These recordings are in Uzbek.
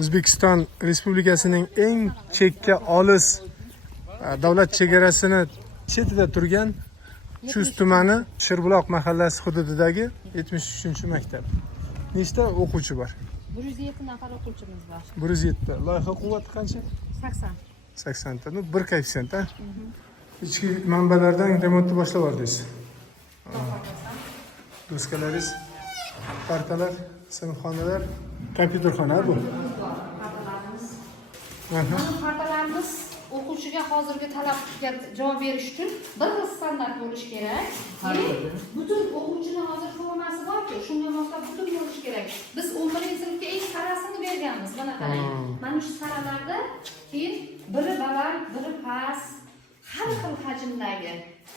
O'zbekiston Respublikasining eng chekka olis davlat chegarasini chetida turgan Chust tumani Shirbuloq mahallasi hududidagi 73-maktab. Nechta o'quvchi bor? 107 nafar o'quvchimiz bor. 107. Loyiha quvvati qancha? 80. 80 ta. Bir koeffitsient, ha? Ichki manbalardan remontni boshlab yubordingiz. Doskalaringiz, partalar, sinfxonalar, kompyuterxona bu. Partalarimiz o'quvchiga hozirgi talabga javob berish uchun bir xil standart bo'lishi kerak. Butun o'quvchini hozir formasi bor-ku, shunga moslab butun bo'lishi kerak. Biz 11-sinfga eng sarasini berganmiz. Mana qarang. Mana shu saralarda keyin biri baland, biri past, har xil hajmdagi.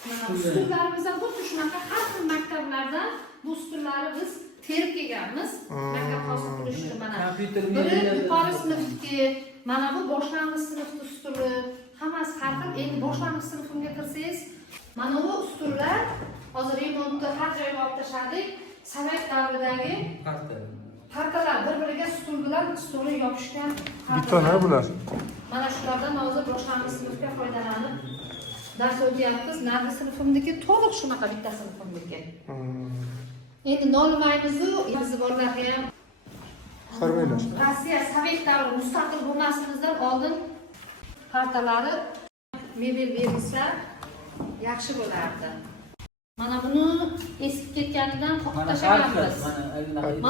Mana ustunlarimiz ham xuddi shunaqa har xil maktablardan bu ustunlarni biz terib kelganmiz. Maktab hosil qilish uchun mana. Biri yuqori sinfga, mana bu boshlang'ich sinfning ustuni, hammasi har xil. Endi boshlang'ich sinfimga kirsangiz, mana bu ustunlar hozir remontda har joyga olib tashladik. Sovet davridagi partalar bir-biriga stul bilan stulni yopishgan Bitona bular. Mana shulardan hozir boshlang'ich sinfga foydalanib dars o'tyapmiz. Narigi sinfimniki to'liq shunaqa bitta sinfimniki. Endi nolimaymiz-ku, bizni bolalarga ham Qaranglar. Rossiya Sovet davri mustaqil bo'lmasimizdan oldin partalari mebel berilsa yaxshi bo'lardi. Mana buni eskib ketganidan qo'yib tashlaganmiz.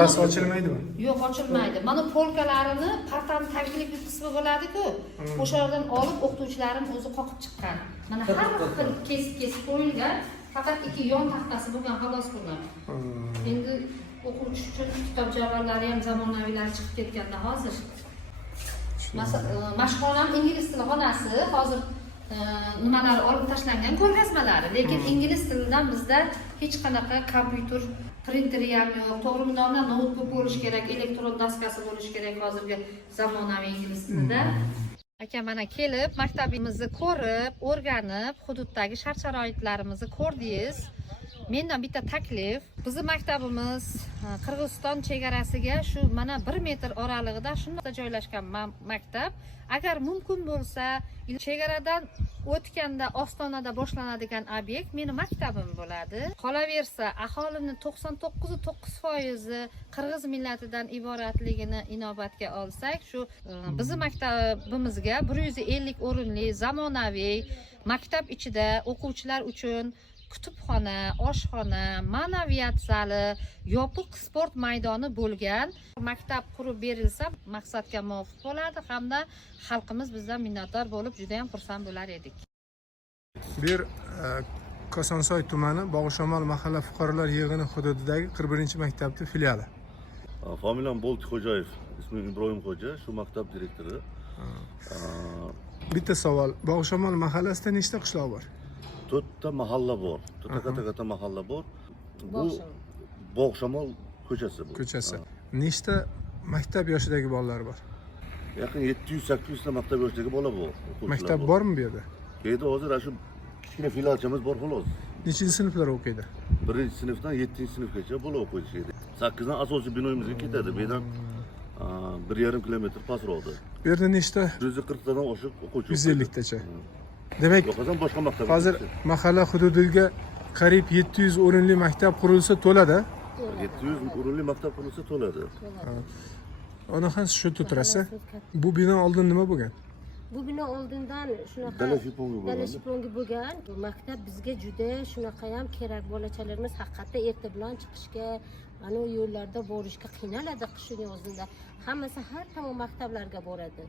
Past ochilmaydimi? Yo'q, ochilmaydi. Mana polkalarini partaning taglik qismi bo'ladi-ku, o'shalardan olib o'qituvchilarim o'zi qoqib chiqqan. Mana har xil kesib qo'yilgan, faqat ikki yon taxtasi bo'lgan xolos buni. Endi o'quvchi uchun kitob javonlari ham zamonaviylari chiqib ketganda hozir. Mashqxonam ingliz tili xonasi, hozir nimalar olib tashlangan ko'rgazmalari, lekin ingliz tilidan bizda hech qanaqa kompyuter printeri ham yo'q. To'g'ri nomla notebook bo'lishi kerak, elektron daskasi bo'lishi kerak hozirgi zamonaviy ingliz tilida. Aka mana kelib, maktabimizni ko'rib, o'rganib, hududdagi shart-sharoitlarimizni ko'rdingiz. Mendan bitta taklif, bizning maktabimiz Qirg'iziston chegarasiga shu mana 1 metr oralig'ida shunday joylashgan maktab. Agar mumkin bo'lsa, chegaradan o'tganda ostonada boshlanadigan obyekt meni maktabim bo'ladi. Qolaversa, aholini 99.9% qirg'iz millatidan iboratligini inobatga olsak, shu bizning maktabimizga 150 o'rinli zamonaviy maktab ichida o'quvchilar uchun kutubxona, oshxona, ma'naviyat zali, yopiq sport maydoni bo'lgan maktab qurib berilsa, maqsadga muvofiq bo'ladi hamda xalqimiz bizdan minnatdor bo'lib, juda ham xursand bo'lar edik. Bu yer Kosonsoy tumani Bog'ishamol mahalla fuqarolar yig'ini hududidagi 41-maktabning filiali. Familiyam Boltixo'jayev, ismim Ibrohim Xo'ja, shu maktab direktori. Bitta savol, Bog'ishamol mahallasida nechta qishloq bor? 4 ta mahalla bor. 4 ta katta mahalla bor. Bu Bog'ishamol ko'chasi bu. Ko'chasi. Nechta maktab yoshidagi bolalar bor? Yaqin 700-800 ta maktab yoshidagi bola bor. Maktab bormi bu yerda? Yerda hozir shu kichkina filialchamiz bor xolos. Nechinchi sinflar o'qiydi? 1-sinfdan 7-sinfgacha bola o'qiydi. 8 dan asosiy binoyimizga ketadi. Bu yerdan 1,5 kilometr pastroqda. Bu yerda nechta? 140 tadan oshiq o'quvchi. 150 tacha. Demak, boshqa maktab. Hozir mahalla hududiga qariyb 700 o'rinli maktab qurilsa to'ladi. 700 o'rinli maktab qurilsa to'ladi. Onaxon shu tuturasa, bu bino oldin nima bo'lgan? Bu bino oldindan shunaqa Dala shipongi bo'lgan. Bu maktab bizga juda shunaqa ham kerak. Bolachalarimiz haqiqatda erta bilan chiqishga, ana yo'llarda borishga qiynaladi qish yozida. Hammasi har tomon maktablarga boradi.